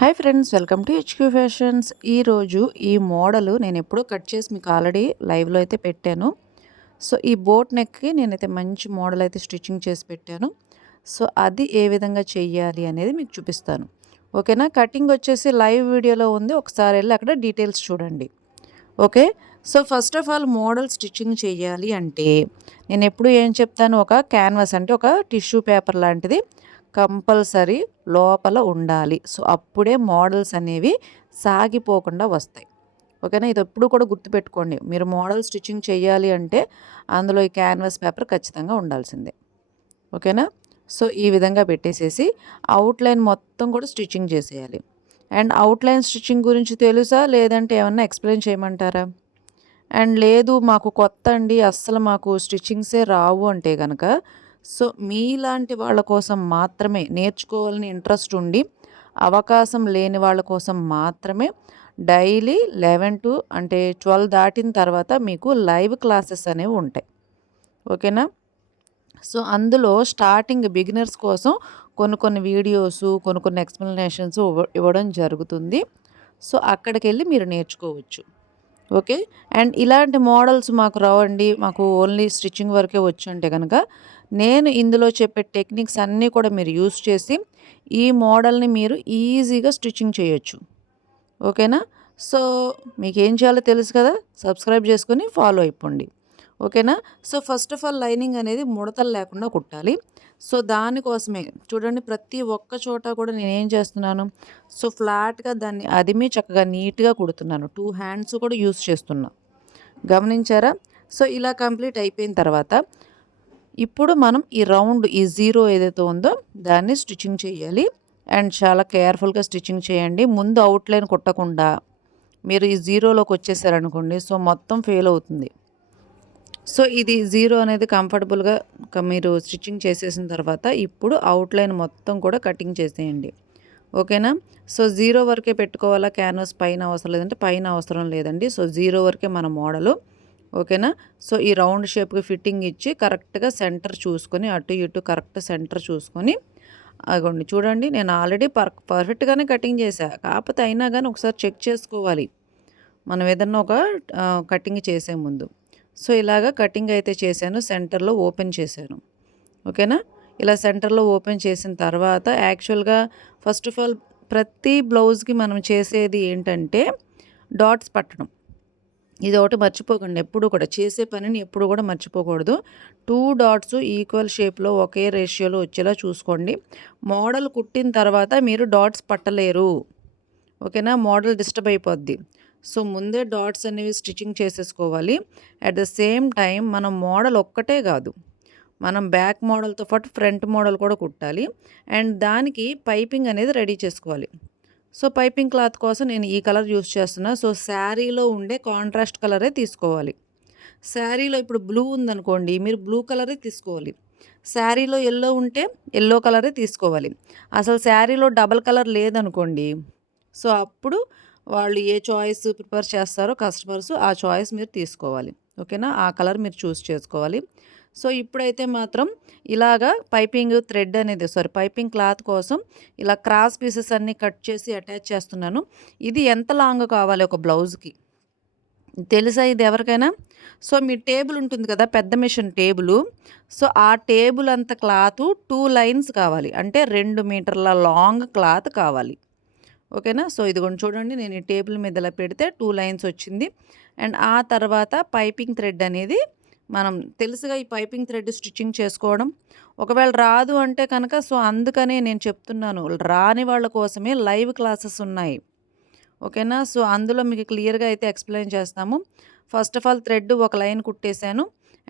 Hi friends, welcome to HQ fashions. ఈరోజు ఈ model నేను ఎప్పుడో కట్ చేసి మీకు ఆల్రెడీ లైవ్లో అయితే పెట్టాను. సో ఈ బోట్ నెక్కి నేనైతే మంచి మోడల్ అయితే స్టిచ్చింగ్ చేసి పెట్టాను. సో అది ఏ విధంగా చెయ్యాలి అనేది మీకు చూపిస్తాను. ఓకేనా? కటింగ్ వచ్చేసి లైవ్ వీడియోలో ఉంది, ఒకసారి వెళ్ళి అక్కడ డీటెయిల్స్ చూడండి. Okay. So first of all model stitching చేయాలి అంటే నేను ఎప్పుడు ఏం చెప్తాను, ఒక క్యాన్వాస్ అంటే ఒక టిష్యూ పేపర్ లాంటిది కంపల్సరీ లోపల ఉండాలి. సో అప్పుడే మోడల్స్ అనేవి సాగిపోకుండా వస్తాయి. ఓకేనా? ఇది ఎప్పుడు కూడా గుర్తుపెట్టుకోండి. మీరు మోడల్ స్టిచ్చింగ్ చేయాలి అంటే అందులో ఈ క్యాన్వాస్ పేపర్ ఖచ్చితంగా ఉండాల్సిందే. ఓకేనా? సో ఈ విధంగా పెట్టేసేసి అవుట్లైన్ మొత్తం కూడా స్టిచ్చింగ్ చేసేయాలి. అండ్ అవుట్లైన్ స్టిచ్చింగ్ గురించి తెలుసా, లేదంటే ఏమన్నా ఎక్స్ప్లెయిన్ చేయమంటారా? అండ్ లేదు మాకు కొత్త అండి, అస్సలు మాకు స్టిచ్చింగ్సే రావు అంటే కనుక, సో మీలాంటి వాళ్ళ కోసం మాత్రమే, నేర్చుకోవాలని ఇంట్రెస్ట్ ఉండి అవకాశం లేని వాళ్ళ కోసం మాత్రమే డైలీ 11 టు అంటే 12 దాటిన తర్వాత మీకు లైవ్ క్లాసెస్ అనేవి ఉంటాయి. ఓకేనా? సో అందులో స్టార్టింగ్ బిగినర్స్ కోసం కొన్ని వీడియోసు, కొన్ని ఎక్స్ప్లెనేషన్స్ ఇవ్వడం జరుగుతుంది. సో అక్కడికెళ్ళి మీరు నేర్చుకోవచ్చు. ఓకే. అండ్ ఇలాంటి మోడల్స్ మాకు రావండి, మాకు ఓన్లీ స్టిచ్చింగ్ వరకే వచ్చు అంటే కనుక, నేను ఇందులో చెప్పే టెక్నిక్స్ అన్నీ కూడా మీరు యూస్ చేసి ఈ మోడల్ని మీరు ఈజీగా స్టిచ్చింగ్ చేయొచ్చు. ఓకేనా? సో మీకేం చేయాలో తెలుసు కదా, సబ్స్క్రైబ్ చేసుకొని ఫాలో అయిపోండి. ఓకేనా? So first of all lining అనేది ముడతలు లేకుండా కుట్టాలి. సో దానికోసమే చూడండి, ప్రతి ఒక్క చోట కూడా నేనేం చేస్తున్నాను, సో ఫ్లాట్గా దాన్ని అదిమి చక్కగా నీట్గా కుడుతున్నాను. 2 హ్యాండ్స్ కూడా యూస్ చేస్తున్నా. గమనించారా? సో ఇలా కంప్లీట్ అయిపోయిన తర్వాత ఇప్పుడు మనం ఈ రౌండ్, ఈ జీరో ఏదైతే ఉందో దాన్ని స్టిచ్చింగ్ చేయాలి. అండ్ చాలా కేర్ఫుల్గా స్టిచ్చింగ్ చేయండి. ముందు అవుట్లైన్ కుట్టకుండా మీరు ఈ జీరోలోకి వచ్చేసారనుకోండి, సో మొత్తం ఫెయిల్ అవుతుంది. సో ఇది జీరో అనేది కంఫర్టబుల్గా మీరు స్టిచ్చింగ్ చేసేసిన తర్వాత ఇప్పుడు అవుట్లైన్ మొత్తం కూడా కటింగ్ చేసేయండి. ఓకేనా? సో జీరో వరకే పెట్టుకోవాలా, క్యాన్వాస్ పైన అవసరం లేదంటే పైన అవసరం లేదండి. సో జీరో వరకే మన మోడలు. ఓకేనా? సో ఈ రౌండ్ షేప్కి ఫిట్టింగ్ ఇచ్చి కరెక్ట్గా సెంటర్ చూసుకొని, అటు ఇటు కరెక్ట్ సెంటర్ చూసుకొని, అగోండి చూడండి, నేను ఆల్రెడీ పర్ఫెక్ట్గానే కటింగ్ చేశా. కాకపోతే అయినా కానీ ఒకసారి చెక్ చేసుకోవాలి మనం ఏదన్నా ఒక కటింగ్ చేసే ముందు. సో ఇలాగ కటింగ్ అయితే చేశాను, సెంటర్లో ఓపెన్ చేశాను. ఓకేనా? ఇలా సెంటర్లో ఓపెన్ చేసిన తర్వాత యాక్చువల్గా ఫస్ట్ ఆఫ్ ఆల్ ప్రతి బ్లౌజ్కి మనం చేసేది ఏంటంటే డాట్స్ పట్టడం. ఇది ఒకటి మర్చిపోకండి, ఎప్పుడు కూడా చేసే పనిని ఎప్పుడు కూడా మర్చిపోకూడదు. 2 డాట్స్ ఈక్వల్ షేప్లో ఒకే రేషియోలో వచ్చేలా చూసుకోండి. మోడల్ కుట్టిన తర్వాత మీరు డాట్స్ పట్టలేరు. ఓకేనా? మోడల్ డిస్టర్బ్ అయిపోద్ది. సో ముందే డాట్స్ అనేవి స్టిచ్చింగ్ చేసేసుకోవాలి. అట్ ద సేమ్ టైం మనం మోడల్ ఒక్కటే కాదు, మనం బ్యాక్ మోడల్తో పాటు ఫ్రంట్ మోడల్ కూడా కుట్టాలి. అండ్ దానికి పైపింగ్ అనేది రెడీ చేసుకోవాలి. సో పైపింగ్ క్లాత్ కోసం నేను ఈ కలర్ యూస్ చేస్తున్నా. సో శారీలో ఉండే కాంట్రాస్ట్ కలరే తీసుకోవాలి. శారీలో ఇప్పుడు బ్లూ ఉందనుకోండి, మీరు బ్లూ కలరే తీసుకోవాలి. శారీలో ఎల్లో ఉంటే ఎల్లో కలరే తీసుకోవాలి. అసలు శారీలో డబల్ కలర్ లేదనుకోండి, సో అప్పుడు వాళ్ళు ఏ చాయిస్ ప్రిఫర్ చేస్తారో కస్టమర్స్, ఆ చాయిస్ మీరు తీసుకోవాలి. ఓకేనా? ఆ కలర్ మీరు చూస్ చేసుకోవాలి. సో ఇప్పుడైతే మాత్రం ఇలాగా పైపింగ్ థ్రెడ్ అనేది, పైపింగ్ క్లాత్ కోసం ఇలా క్రాస్ పీసెస్ అన్నీ కట్ చేసి అటాచ్ చేస్తున్నాను. ఇది ఎంత లాంగ్ కావాలి ఒక బ్లౌజ్కి తెలుసా ఇది ఎవరికైనా? సో మీ టేబుల్ ఉంటుంది కదా, పెద్ద మిషన్ టేబులు. సో ఆ టేబుల్ అంత క్లాత్ 2 లైన్స్ కావాలి. అంటే 2 మీటర్ల లాంగ్ క్లాత్ కావాలి. ఓకేనా? సో ఇదిగోండి చూడండి, నేను ఈ టేబుల్ మీద ఇలా పెడితే 2 లైన్స్ వచ్చింది. అండ్ ఆ తర్వాత పైపింగ్ థ్రెడ్ అనేది మనం తెలుసుగా, ఈ పైపింగ్ థ్రెడ్ స్టిచ్చింగ్ చేసుకోవడం. ఒకవేళ రాదు అంటే కనుక, సో అందుకనే నేను చెప్తున్నాను, రాని వాళ్ళ కోసమే లైవ్ క్లాసెస్ ఉన్నాయి. ఓకేనా? సో అందులో మీకు క్లియర్గా అయితే ఎక్స్ప్లెయిన్ చేస్తాము. ఫస్ట్ ఆఫ్ ఆల్ థ్రెడ్ ఒక లైన్ కుట్టేశాను.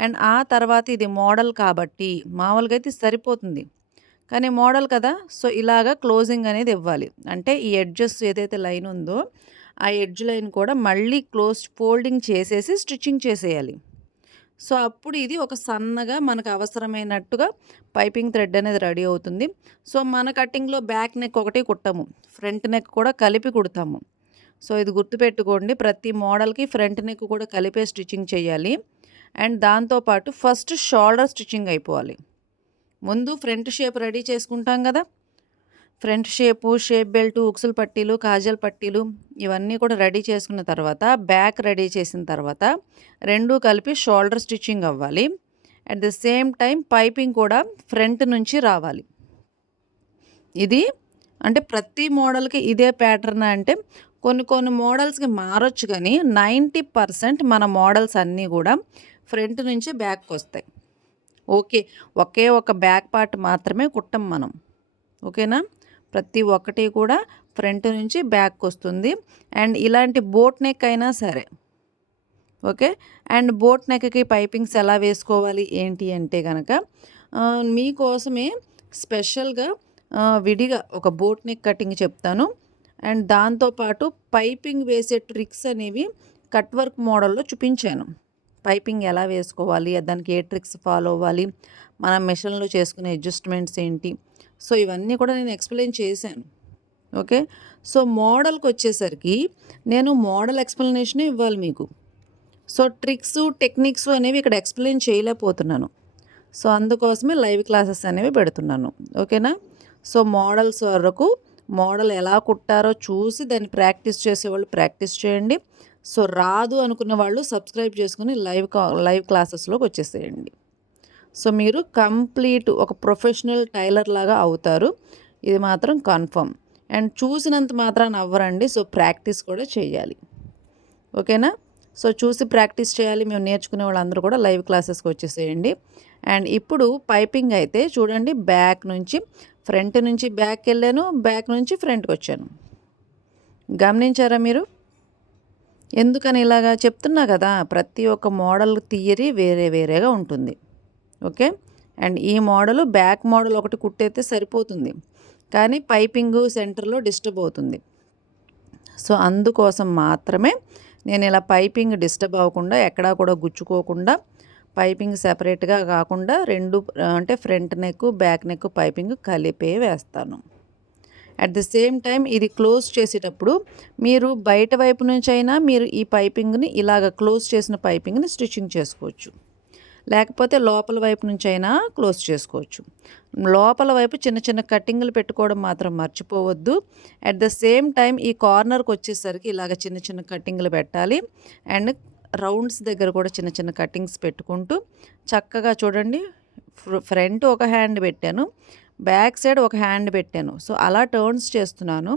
అండ్ ఆ తర్వాత ఇది మోడల్ కాబట్టి మామూలుగా అయితే సరిపోతుంది, కానీ మోడల్ కదా, సో ఇలాగా క్లోజింగ్ అనేది ఇవ్వాలి. అంటే ఈ ఎడ్జెస్ ఏదైతే లైన్ ఉందో ఆ ఎడ్జ్ లైన్ కూడా మళ్ళీ క్లోజ్ ఫోల్డింగ్ చేసేసి స్టిచ్చింగ్ చేసేయాలి. సో అప్పుడు ఇది ఒక సన్నగా మనకు అవసరమైనట్టుగా పైపింగ్ థ్రెడ్ అనేది రెడీ అవుతుంది. సో మన కటింగ్లో బ్యాక్ నెక్ ఒకటి కుట్టము, ఫ్రంట్ నెక్ కూడా కలిపి కుడతాము. సో ఇది గుర్తుపెట్టుకోండి, ప్రతి మోడల్కి ఫ్రంట్ నెక్ కూడా కలిపే స్టిచ్చింగ్ చేయాలి. అండ్ దాంతోపాటు ఫస్ట్ షోల్డర్ స్టిచ్చింగ్ అయిపోవాలి. ముందు ఫ్రంట్ షేప్ రెడీ చేసుకుంటాం కదా, ఫ్రంట్ షేపు, షేప్ బెల్టు, ఉక్సులు పట్టీలు, కాజల్ పట్టీలు ఇవన్నీ కూడా రెడీ చేసుకున్న తర్వాత, బ్యాక్ రెడీ చేసిన తర్వాత 2 కలిపి షోల్డర్ స్టిచ్చింగ్ అవ్వాలి. At the same time piping కూడా ఫ్రంట్ నుంచి రావాలి. ఇది అంటే ప్రతి మోడల్‌కి ఇదే ప్యాటర్నా అంటే కొన్ని మోడల్స్‌కి మారొచ్చు గానీ 90% మన మోడల్స్ అన్నీ గూడా ఫ్రంట్ నుంచి బ్యాక్‌కొస్తాయి. ఓకే. ఒకే ఒక బ్యాక్ పార్ట్ మాత్రమే కుట్టం మనం. ఓకేనా? ప్రతి ఒక్కటి కూడా ఫ్రంట్ నుంచి బ్యాక్‌కొస్తుంది. అండ్ ఇలాంటి బోట్ నెక్ అయినా సరే. ఓకే. అండ్ బోట్ నెక్‌కి పైపింగ్స్ ఎలా వేసుకోవాలి ఏంటి అంటే గనక మీకోసమే స్పెషల్‌గా విడిగా ఒక బోట్ నెక్ కటింగ్ చెప్తాను. అండ్ దాంతో పాటు పైపింగ్ వేసే ట్రిక్స్ అనేవి కట్ వర్క్ మోడల్‌లో చూపించాను. పైపింగ్ ఎలా వేసుకోవాలి, దానికి ఏ ట్రిక్స్ ఫాలో అవ్వాలి, మనం మెషిన్‌లో చేసుకునే అడ్జస్ట్‌మెంట్స్ ఏంటి. సో, ఇవన్నీ కూడా నేను ఎక్స్‌ప్లెయిన్ చేశాను. ఓకే. సో, మోడల్‌కొచ్చేసరికి నేను మోడల్ ఎక్స్‌ప్లనేషనే ఇవ్వాలి మీకు. సో, ట్రిక్సు, టెక్నిక్సు అనేవి ఇక్కడ ఎక్స్‌ప్లెయిన్ చేయలేకపోతున్నాను. సో, అందుకోసమే లైవ్ క్లాసెస్ అనేవి పెడుతున్నాను. ఓకేనా? సో, మోడల్స్ వరకు మోడల్ ఎలా కుట్టారో చూసి దాన్ని ప్రాక్టీస్ చేసేవాళ్ళు ప్రాక్టీస్ చేయండి. సో, రాదు అనుకున్న వాళ్ళు సబ్స్క్రైబ్ చేసుకొని లైవ్ క్లాసెస్‌లోకి వచ్చేసేయండి. సో, మీరు కంప్లీట్ ఒక ప్రొఫెషనల్ టైలర్ లాగా అవుతారు. ఇది మాత్రం కన్ఫర్మ్. అండ్ చూసినంత మాత్రాన అవ్వరండి. సో, ప్రాక్టీస్ కూడా చేయాలి. ఓకేనా? సో, చూసి ప్రాక్టీస్ చేయాలి. మేము నేర్చుకునే వాళ్ళందరూ కూడా లైవ్ క్లాసెస్‌కి వచ్చేసేయండి. అండ్ ఇప్పుడు పైపింగ్ అయితే చూడండి, బ్యాక్ నుంచి ఫ్రంట్ నుంచి బ్యాక్‌కెళ్ళాను, బ్యాక్ నుంచి ఫ్రంట్‌కొచ్చాను. గమనించారా మీరు? ఎందుకని ఇలాగా చెప్తున్నా కదా! ప్రతి ఒక్క మోడల్ థియరీ వేరే వేరేగా ఉంటుంది. ఓకే. అండ్ ఈ మోడలు బ్యాక్ మోడల్ ఒకటి కుట్టయితే సరిపోతుంది. కానీ పైపింగు సెంటర్‌లో డిస్టర్బ్ అవుతుంది. సో, అందుకోసం మాత్రమే నేను ఇలా పైపింగ్ డిస్టర్బ్ అవ్వకుండా, ఎక్కడా కూడా గుచ్చుకోకుండా, పైపింగ్ సెపరేట్‌గా కాకుండా 2 అంటే front neck, back neck piping కలిపే వేస్తాను. అట్ ద సేమ్ టైం ఇది క్లోజ్ చేసేటప్పుడు మీరు బయట వైపు నుంచైనా మీరు ఈ పైపింగ్‌ని ఇలాగ క్లోజ్ చేసిన పైపింగ్‌ని స్టిచ్చింగ్ చేసుకోవచ్చు. లేకపోతే లోపల వైపు నుంచైనా క్లోజ్ చేసుకోవచ్చు. లోపల వైపు చిన్న చిన్న కటింగ్‌లు పెట్టుకోవడం మాత్రం మర్చిపోవద్దు. అట్ ద సేమ్ టైం ఈ కార్నర్‌కొచ్చేసరికి ఇలాగ చిన్న చిన్న కటింగ్‌లు పెట్టాలి. అండ్ రౌండ్స్ దగ్గర కూడా చిన్న చిన్న కటింగ్స్ పెట్టుకుంటూ చక్కగా చూడండి, ఫ్రంట్ ఒక హ్యాండ్ పెట్టాను, బ్యాక్ సైడ్ ఒక హ్యాండ్ పెట్టాను. సో, అలా టర్న్స్ చేస్తున్నాను.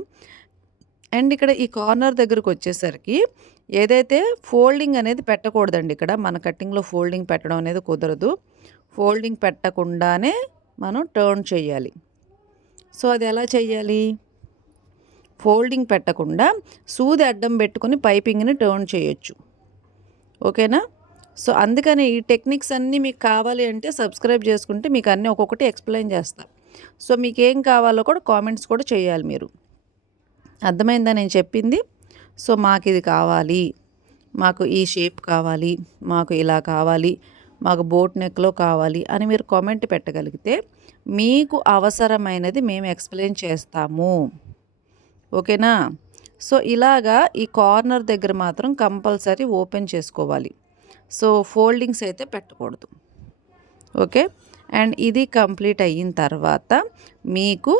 అండ్ ఇక్కడ ఈ కార్నర్ దగ్గరకొచ్చేసరికి ఏదైతే ఫోల్డింగ్ అనేది పెట్టకూడదండి ఇక్కడ. మన కటింగ్‌లో ఫోల్డింగ్ పెట్టడం అనేది కుదరదు. ఫోల్డింగ్ పెట్టకుండానే మనం టర్న్ చేయాలి. సో, అది ఎలా చేయాలి? ఫోల్డింగ్ పెట్టకుండా సూది అడ్డం పెట్టుకొని పైపింగ్‌ని టర్న్ చేయొచ్చు. ఓకేనా? సో, అందుకని ఈ టెక్నిక్స్ అన్నీ మీకు కావాలి అంటే సబ్స్క్రైబ్ చేసుకుంటే మీకు అన్నీ ఒక్కొక్కటి ఎక్స్‌ప్లెయిన్ చేస్తా. సో, మీకేం కావాలో కూడా కామెంట్స్ కూడా చేయాలి మీరు. అర్థమైందా నేను చెప్పింది? సో, మాకిది కావాలి, మాకు ఈ షేప్ కావాలి, మాకు ఇలా కావాలి, మాకు బోట్ నెక్‌లో కావాలి అని మీరు కామెంట్ పెట్టగలిగితే మీకు అవసరమైనది మేము ఎక్స్‌ప్లెయిన్ చేస్తాము. ఓకేనా? సో, ఇలాగా ఈ కార్నర్ దగ్గర మాత్రం కంపల్సరీ ఓపెన్ చేసుకోవాలి. సో, ఫోల్డింగ్స్ అయితే పెట్టకూడదు. ఓకే. అండ్ ఇది కంప్లీట్ అయిన తర్వాత మీకు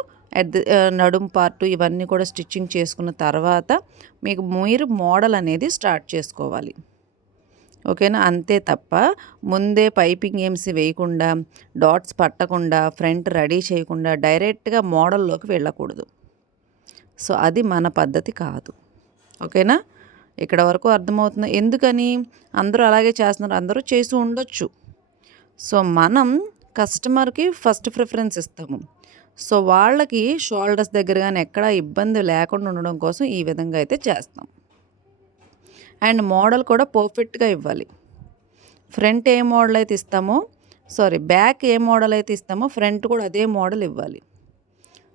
నడుం పార్టు ఇవన్నీ కూడా స్టిచ్చింగ్ చేసుకున్న తర్వాత మీరు మోడల్ అనేది స్టార్ట్ చేసుకోవాలి. ఓకేనా? అంతే తప్ప ముందే పైపింగ్ ఏమ్స్ వేయకుండా, డాట్స్ పట్టకుండా, ఫ్రంట్ రెడీ చేయకుండా డైరెక్ట్‌గా మోడల్‌లోకి వెళ్ళకూడదు. సో, అది మన పద్ధతి కాదు. ఓకేనా? ఇక్కడ వరకు అర్థమవుతుందా? ఎందుకని? అందరూ అలాగే చేస్తున్నారు. అందరూ చేసి ఉండొచ్చు. సో, మనం కస్టమర్‌కి ఫస్ట్ ప్రిఫరెన్స్ ఇస్తాము. సో, వాళ్ళకి షోల్డర్స్ దగ్గర గాని ఎక్కడా ఇబ్బంది లేకుండా ఉండడం కోసం ఈ విధంగా అయితే చేస్తాం. అండ్ మోడల్ కూడా పర్ఫెక్ట్‌గా ఇవ్వాలి. ఫ్రంట్ ఏ మోడల్ అయితే ఇస్తామో బ్యాక్ ఏ మోడల్ అయితే ఇస్తామో ఫ్రంట్ కూడా అదే మోడల్ ఇవ్వాలి.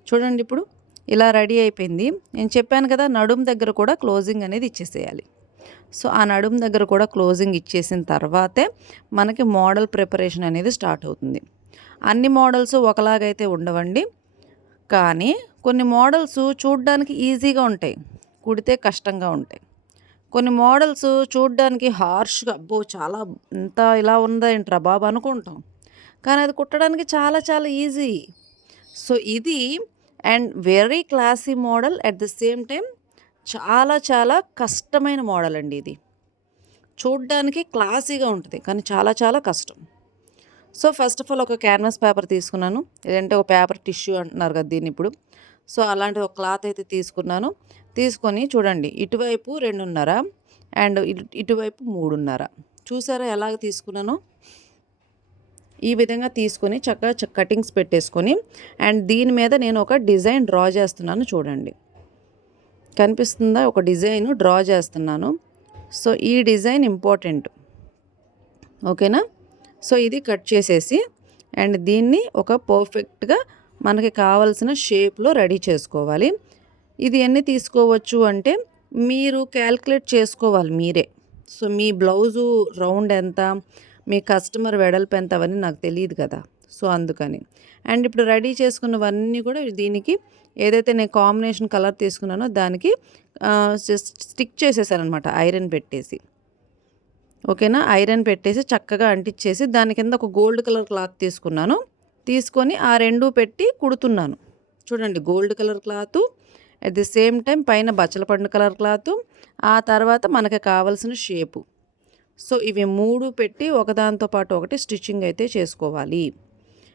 చూడండి ఇప్పుడు ఇలా రెడీ అయిపోయింది. నేను చెప్పాను కదా, నడుం దగ్గర కూడా క్లోజింగ్ అనేది ఇచ్చేసేయాలి. సో, ఆ నడుం దగ్గర కూడా క్లోజింగ్ ఇచ్చేసిన తర్వాతే మనకి మోడల్ ప్రిపరేషన్ అనేది స్టార్ట్ అవుతుంది. అన్ని మోడల్స్ ఒకలాగైతే ఉండవండి. కానీ కొన్ని మోడల్స్ చూడ్డానికి ఈజీగా ఉంటాయి, కుడితే కష్టంగా ఉంటాయి. కొన్ని మోడల్స్ చూడ్డానికి హార్ష్‌గా అబ్బో! చాలా ఇంత ఇలా ఉందా ఏంట్రా బాబు అనుకుంటాం. కానీ అది కుట్టడానికి చాలా చాలా ఈజీ. సో, ఇది and very classy model, at the same time చాలా చాలా కష్టమైన మోడల్ అండి ఇది. చూడ్డానికి క్లాసీగా ఉంటుంది కానీ చాలా చాలా కష్టం. సో ఫస్ట్ ఆఫ్ ఆల్ ఒక క్యాన్వాస్ పేపర్ తీసుకున్నాను, లేదంటే ఒక పేపర్ టిష్యూ అంటున్నారు కదా దీన్ని ఇప్పుడు. సో అలాంటి ఒక క్లాత్ అయితే తీసుకున్నాను. తీసుకొని చూడండి, ఇటువైపు 2.5 అండ్ ఇటువైపు 3.5. చూసారా ఎలాగ తీసుకున్నానో? ఈ విధంగా తీసుకొని చక్కగా కటింగ్స్ పెట్టేసుకొని, అండ్ దీని మీద నేను ఒక డిజైన్ డ్రా చేస్తున్నాను. చూడండి, కనిపిస్తుందా? ఒక డిజైన్ డ్రా చేస్తున్నాను. సో ఈ డిజైన్ ఇంపార్టెంట్, ఓకేనా? సో ఇది కట్ చేసేసి అండ్ దీన్ని ఒక పర్ఫెక్ట్గా మనకి కావాల్సిన షేప్లో రెడీ చేసుకోవాలి. ఇది ఎన్ని తీసుకోవచ్చు అంటే మీరు క్యాల్కులేట్ చేసుకోవాలి మీరే. సో మీ బ్లౌజు రౌండ్ ఎంత, మీ కస్టమర్ వెడల్పు ఎంత, అవన్నీ నాకు తెలియదు కదా. సో అందుకని అండ్ ఇప్పుడు రెడీ చేసుకున్నవన్నీ కూడా దీనికి ఏదైతే నేను కాంబినేషన్ కలర్ తీసుకున్నానో దానికి స్టిక్ చేసేసాను అనమాట, ఐరన్ పెట్టేసి. ఓకేనా? ఐరన్ పెట్టేసి చక్కగా అంటించేసి దాని కింద ఒక గోల్డ్ కలర్ క్లాత్ తీసుకున్నాను. తీసుకొని ఆ 2 పెట్టి కుడుతున్నాను. చూడండి, gold colour cloth, at the same time పైన బచ్చలపండు కలర్ క్లాతు, ఆ తర్వాత మనకి కావాల్సిన షేపు. సో ఇవి 3 పెట్టి ఒకదాంతో పాటు ఒకటి స్టిచ్చింగ్ అయితే చేసుకోవాలి.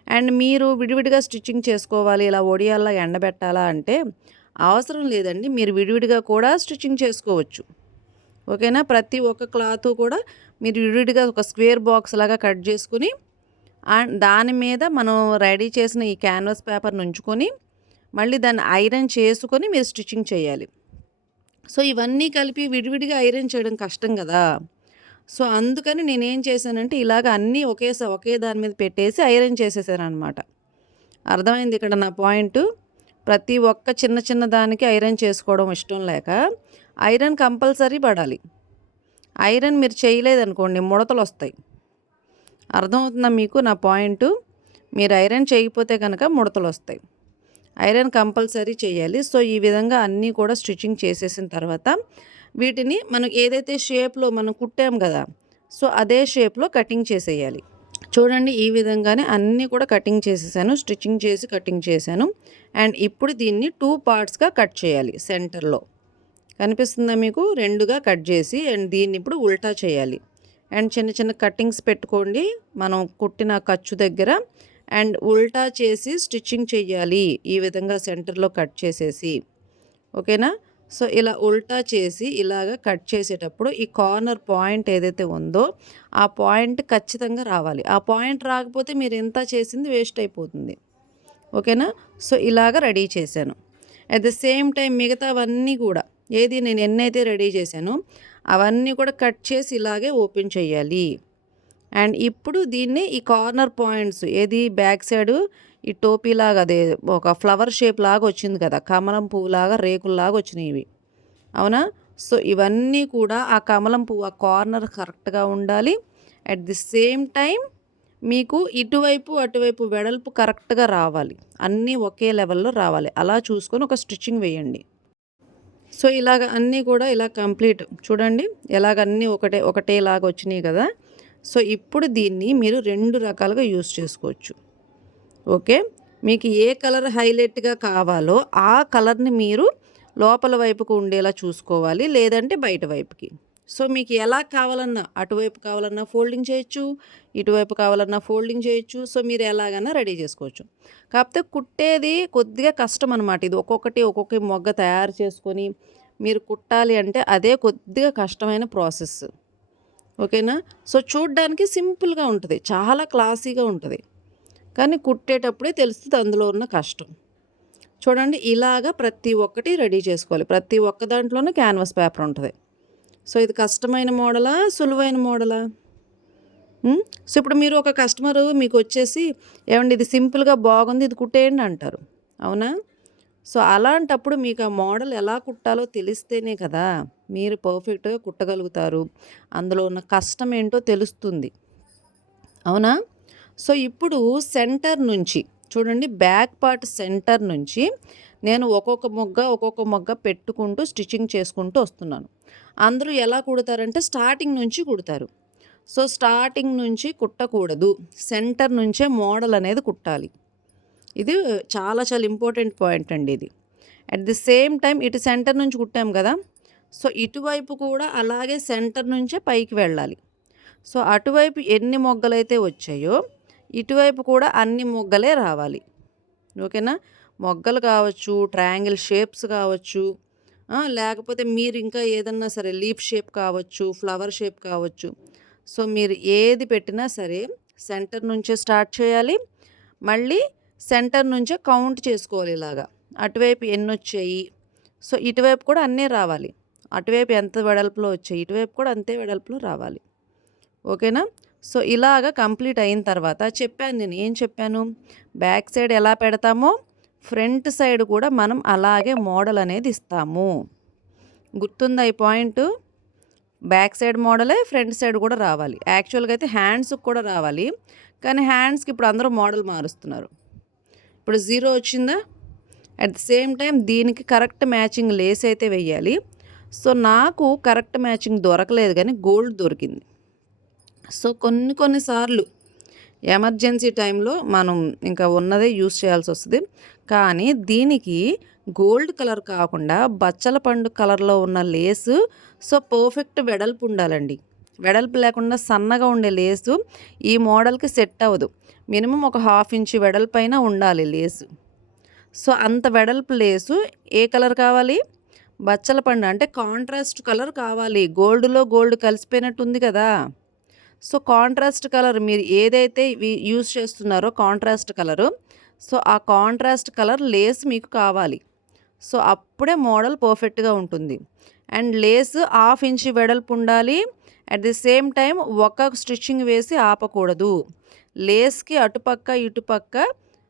అండ్ మీరు విడివిడిగా స్టిచ్చింగ్ చేసుకోవాలి, ఇలా ఒడియాల్లా ఎండబెట్టాలా అంటే అవసరం లేదండి. మీరు విడివిడిగా కూడా స్టిచ్చింగ్ చేసుకోవచ్చు. ఓకేనా? ప్రతి ఒక్క క్లాత్ కూడా మీరు విడివిడిగా ఒక స్క్వేర్ బాక్స్ లాగా కట్ చేసుకుని అండ్ దాని మీద మనం రెడీ చేసిన ఈ క్యాన్వాస్ పేపర్ని ఉంచుకొని మళ్ళీ దాన్ని ఐరన్ చేసుకొని మీరు స్టిచ్చింగ్ చేయాలి. సో ఇవన్నీ కలిపి విడివిడిగా ఐరన్ చేయడం కష్టం కదా. సో అందుకని నేనేం చేశానంటే ఇలాగ అన్నీ ఒకే దాని మీద పెట్టేసి ఐరన్ చేసేసాను అనమాట. అర్థమైంది ఇక్కడ నా పాయింట్? ప్రతి ఒక్క చిన్న చిన్న దానికి ఐరన్ చేసుకోవడం ఇష్టం లేక ఐరన్ కంపల్సరీ పడాలి. ఐరన్ మీరు చేయలేదనుకోండి ముడతలు వస్తాయి. అర్థమవుతుందా మీకు నా పాయింట్? మీరు ఐరన్ చేయకపోతే కనుక ముడతలు వస్తాయి. ఐరన్ కంపల్సరీ చేయాలి. సో ఈ విధంగా అన్నీ కూడా స్టిచ్చింగ్ చేసేసిన తర్వాత వీటిని మనం ఏదైతే షేప్లో మనం కుట్టాం కదా, సో అదే షేప్లో కటింగ్ చేసేయాలి. చూడండి, ఈ విధంగానే అన్నీ కూడా కటింగ్ చేసేసాను, స్టిచ్చింగ్ చేసి కటింగ్ చేశాను. అండ్ ఇప్పుడు దీన్ని 2 పార్ట్స్గా కట్ చేయాలి. సెంటర్లో కనిపిస్తుందా మీకు? 2గా కట్ చేసి అండ్ దీన్ని ఇప్పుడు ఉల్టా చేయాలి. అండ్ చిన్న చిన్న కట్టింగ్స్ పెట్టుకోండి మనం కుట్టిన ఖర్చు దగ్గర. అండ్ ఉల్టా చేసి స్టిచ్చింగ్ చేయాలి ఈ విధంగా సెంటర్లో కట్ చేసేసి. ఓకేనా? సో ఇలా ఉల్టా చేసి ఇలాగ కట్ చేసేటప్పుడు ఈ కార్నర్ పాయింట్ ఏదైతే ఉందో ఆ పాయింట్ ఖచ్చితంగా రావాలి. ఆ పాయింట్ రాకపోతే మీరు ఎంత చేసింది వేస్ట్ అయిపోతుంది. ఓకేనా? సో ఇలాగ రెడీ చేశాను. అట్ ద సేమ్ టైం మిగతావన్నీ కూడా ఏది నేను ఎన్నైతే రెడీ చేశానో అవన్నీ కూడా కట్ చేసి ఇలాగే ఓపెన్ చేయాలి. అండ్ ఇప్పుడు దీన్ని ఈ కార్నర్ పాయింట్స్ ఏది బ్యాక్ సైడ్ ఈ టోపీలాగా అదే ఒక ఫ్లవర్ షేప్ లాగా వచ్చింది కదా, కమలం పువ్వులాగా రేకుల్లాగా వచ్చినాయి ఇవి, అవునా? సో ఇవన్నీ కూడా ఆ కమలం పువ్వు ఆ కార్నర్ కరెక్ట్గా ఉండాలి. అట్ ది సేమ్ టైం మీకు ఇటువైపు అటువైపు వెడల్పు కరెక్ట్గా రావాలి, అన్నీ ఒకే లెవెల్లో రావాలి. అలా చూసుకొని ఒక స్టిచ్చింగ్ వేయండి. సో ఇలాగ అన్నీ కూడా ఇలా కంప్లీట్ చూడండి, ఎలాగ అన్నీ ఒకటేలాగా వచ్చినాయి కదా. సో ఇప్పుడు దీన్ని మీరు 2 రకాలుగా యూస్ చేసుకోవచ్చు. ఓకే, మీకు ఏ కలర్ హైలైట్గా కావాలో ఆ కలర్ని మీరు లోపల వైపుకు ఉండేలా చూసుకోవాలి, లేదంటే బయట వైపుకి. సో మీకు ఎలా కావాలన్నా, అటువైపు కావాలన్నా ఫోల్డింగ్ చేయొచ్చు, ఇటువైపు కావాలన్నా ఫోల్డింగ్ చేయొచ్చు. సో మీరు ఎలాగైనా రెడీ చేసుకోవచ్చు. కాకపోతే కుట్టేది కొద్దిగా కష్టం అనమాట. ఇది ఒక్కొక్క మొగ్గ తయారు చేసుకొని మీరు కుట్టాలి అంటే అదే కొద్దిగా కష్టమైన ప్రాసెస్. ఓకేనా? సో చూడ్డానికి సింపుల్గా ఉంటుంది, చాలా క్లాసీగా ఉంటుంది, కానీ కుట్టేటప్పుడే తెలుస్తుంది అందులో ఉన్న కష్టం. చూడండి, ఇలాగా ప్రతి ఒక్కటి రెడీ చేసుకోవాలి. ప్రతి ఒక్క దాంట్లోనూ క్యాన్వాస్ పేపర్ ఉంటుంది. సో ఇది కష్టమైన మోడలా, సులువైన మోడలా? సో ఇప్పుడు మీరు ఒక కస్టమరు మీకు వచ్చేసి ఏమండి ఇది సింపుల్గా బాగుంది ఇది కుట్టేయండి అంటారు, అవునా? సో అలాంటప్పుడు మీకు ఆ మోడల్ ఎలా కుట్టాలో తెలిస్తేనే కదా మీరు పర్ఫెక్ట్గా కుట్టగలుగుతారు, అందులో ఉన్న కష్టం ఏంటో తెలుస్తుంది, అవునా? సో ఇప్పుడు సెంటర్ నుంచి చూడండి, బ్యాక్ పార్ట్ సెంటర్ నుంచి నేను ఒక్కొక్క మొగ్గ పెట్టుకుంటూ స్టిచ్చింగ్ చేసుకుంటూ వస్తున్నాను. అందరూ ఎలా కుడతారంటే స్టార్టింగ్ నుంచి కుడతారు. సో స్టార్టింగ్ నుంచి కుట్టకూడదు, సెంటర్ నుంచే మోడల్ అనేది కుట్టాలి. ఇది చాలా చాలా ఇంపార్టెంట్ పాయింట్ అండి ఇది. అట్ ది సేమ్ టైం ఇటు సెంటర్ నుంచి కుట్టాం కదా! సో, ఇటువైపు కూడా అలాగే సెంటర్ నుంచే పైకి వెళ్ళాలి. సో, అటువైపు ఎన్ని మొగ్గలైతే వచ్చాయో, ఇటువైపు కూడా అన్ని మొగ్గలే రావాలి. ఓకేనా? మొగ్గలు కావచ్చు, ట్రయాంగిల్ షేప్స్ కావచ్చు, లేకపోతే మీరు ఇంకా ఏదన్నా సరే లీఫ్ షేప్ కావచ్చు, ఫ్లవర్ షేప్ కావచ్చు. సో, మీరు ఏది పెట్టినా సరే సెంటర్ నుంచే స్టార్ట్ చేయాలి. మళ్ళీ సెంటర్ నుంచే కౌంట్ చేసుకోవాలి ఇలాగా. అటువైపు ఎన్నొచ్చాయి. సో, ఇటువైపు కూడా అన్నీ రావాలి. అటువైపు ఎంత వెడల్పులో వచ్చాయి, ఇటువైపు కూడా అంతే వెడల్పులో రావాలి. ఓకేనా? సో, ఇలాగ కంప్లీట్ అయిన తర్వాత చెప్పాను నేను. ఏం చెప్పాను? బ్యాక్ సైడ్ ఎలా పెడతామో ఫ్రంట్ సైడ్ కూడా మనం అలాగే మోడల్ అనేది ఇస్తాము. గుర్తుందా ఈ పాయింటు? బ్యాక్ సైడ్ మోడలే ఫ్రంట్ సైడ్ కూడా రావాలి. యాక్చువల్‌గా అయితే హ్యాండ్స్‌కి కూడా రావాలి. కానీ హ్యాండ్స్‌కి ఇప్పుడు అందరూ మోడల్ మారుస్తున్నారు. ఇప్పుడు 0 వచ్చిందా? అట్ ది సేమ్ టైం దీనికి కరెక్ట్ మ్యాచింగ్ లేస్ అయితే వెయ్యాలి. సో, నాకు కరెక్ట్ మ్యాచింగ్ దొరకలేదు కానీ గోల్డ్ దొరికింది. సో, కొన్ని సార్లు ఎమర్జెన్సీ టైంలో మనం ఇంకా ఉన్నదే యూజ్ చేయాల్సొస్తది. కానీ దీనికి గోల్డ్ కలర్ కాకుండా బచ్చల పండు కలర్‌లో ఉన్న లేసు సో, పర్ఫెక్ట్ వెడల్పు ఉండాలండి. వెడల్పు లేకుండా సన్నగా ఉండే లేసు ఈ మోడల్‌కి సెట్ అవ్వదు. మినిమమ్ ఒక 1/2 ఇంచ్ వెడల్పైన ఉండాలి లేసు. సో, అంత వెడల్పు లేసు ఏ కలర్ కావాలి? బచ్చల పండు అంటే కాంట్రాస్ట్ కలర్ కావాలి. గోల్డ్‌లో గోల్డ్ కలిసిపోయినట్టు ఉంది కదా! సో, కాంట్రాస్ట్ కలర్ మీరు ఏదైతే యూజ్ చేస్తున్నారో కాంట్రాస్ట్ కలరు. సో, ఆ కాంట్రాస్ట్ కలర్ లేస్ మీకు కావాలి. సో, అప్పుడే మోడల్ పర్ఫెక్ట్‌గా ఉంటుంది. అండ్ లేస్ 1/2 ఇంచ్ వెడల్పు ఉండాలి. అట్ ది సేమ్ టైం ఒక స్టిచ్చింగ్ వేసి ఆపకూడదు. లేస్‌కి అటుపక్క, ఇటుపక్క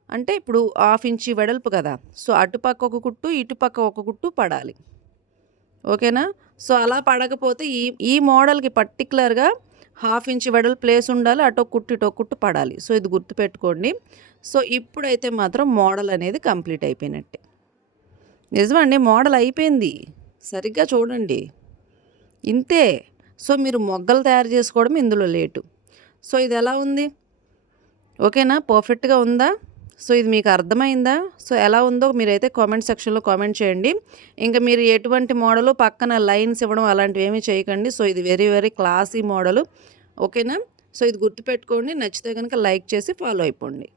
అంటే ఇప్పుడు 1/2 ఇంచ్ వెడల్పు కదా! సో, అటుపక్క ఒక కుట్టు, ఇటుపక్క ఒక కుట్టు పడాలి. ఓకేనా? సో, అలా పడకపోతే ఈ మోడల్‌కి పర్టిక్యులర్‌గా 1/2 ఇంచ్ వెడల్పు ప్లేస్ ఉండాలి. అటో కుట్టు, ఇటో కుట్టు పడాలి. సో, ఇది గుర్తుపెట్టుకోండి. సో, ఇప్పుడైతే మాత్రం మోడల్ అనేది కంప్లీట్ అయిపోయినట్టే. నిజమండి, మోడల్ అయిపోయింది. సరిగ్గా చూడండి. ఇంతే. సో, మీరు మొగ్గలు తయారు చేసుకోవడం ఇందులో లేటు. సో, ఇది ఎలా ఉంది? ఓకేనా? పర్ఫెక్ట్‌గా ఉందా? సో, ఇది మీకు అర్థమైందా? సో, ఎలా ఉందో మీరైతే కామెంట్ సెక్షన్‌లో కామెంట్ చేయండి. ఇంకా మీరు ఎటువంటి మోడలు పక్కన లైన్స్ ఇవ్వడం అలాంటివి ఏమీ చేయకండి. సో, ఇది వెరీ వెరీ క్లాసీ మోడలు. ఓకేనా? సో, ఇది గుర్తుపెట్టుకోండి. నచ్చితే గనుక లైక్ చేసి ఫాలో అయిపోండి.